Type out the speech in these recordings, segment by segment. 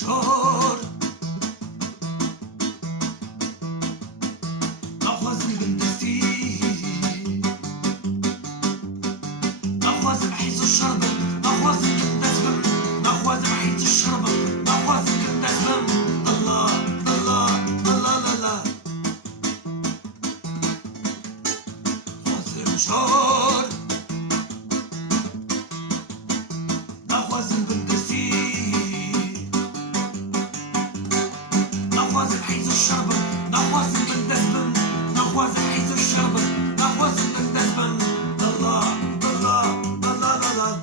شهر نخوازم بالدستي نخوازم حيز الشرب نخوازم بالدسبم نخوازم حيز الشرب نخوازم بالدسبم الله الله الله الله خوازم شهر نخوازم بالدستي نخوازم حيز الشرب نخوازم بالدسبم نخوازم حيز الشرب نخوازم بالدسبم الله الله الله الله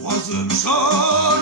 Troisième char